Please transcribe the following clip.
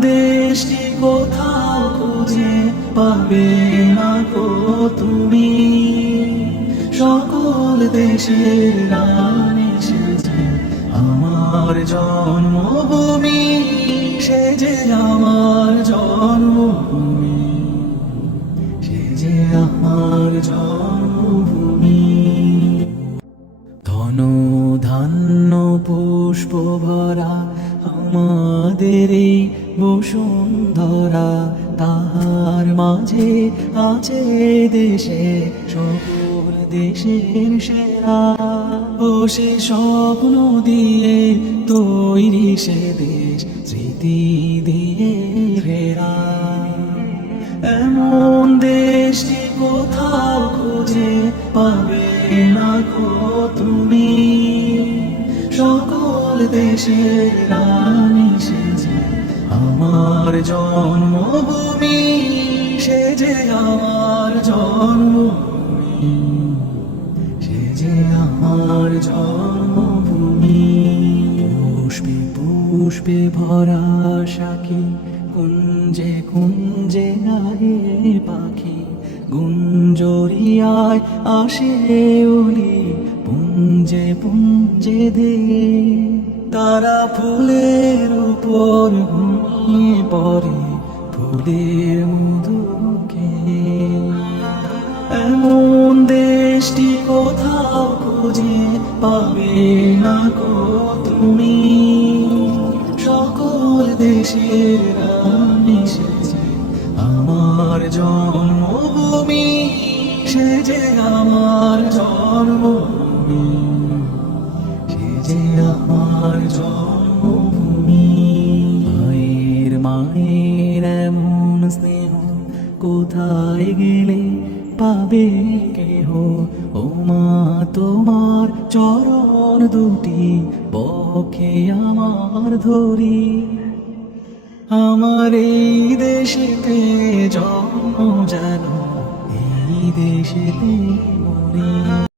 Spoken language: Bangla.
দেশটি কোথাও খুঁজে পাবে না গো তুমি। সকল দেশের রানী সেজে আমার জন্মভূমি সে আমার জন্মভূমি। পুষ্প ভরা আমাদের এই বসুন্ধরা। তাহার মাঝে আছে দেশে, সকল দেশের সেরা। ও সে স্বপ্ন দিয়ে তৈরি সে দেশ, স্মৃতি দিয়ে ফেরা এমন দেশটি কোথাও খুঁজে পাবে না গো তুমি। সকল দেশের রানী সেজে আমার জন্মভূমি, সে যে আমার জন্মভূমি, সে যে আমার জন্মভূমি। পুষ্পে পুষ্পে ভরা সাখী কুঞ্জে কুঞ্জে গায়ে পাখি, গুঞ্জরিয়ায় আসে উলি পুঞ্জে পুঞ্জে দে, তারা ফুলের উপর ঘুমিয়ে পড়ে, ফুলের মধুকে এমন দেশটি কোথাও খুঁজে পাবে না গো তুমি। সকল দেশের সেজে আমার জন্মভূমি যে আমার জন্মভূমি। সে যে আমার জন্মভূমি। মায়ের মায়ের এমন স্নেহ কোথায় গেলে পাবে কেহ? ও মা, তোমার চরণ দুটি পক্ষে আমার ধরি। আমার এই দেশেতে জন্ম যেন, এই দেশেতে মরি।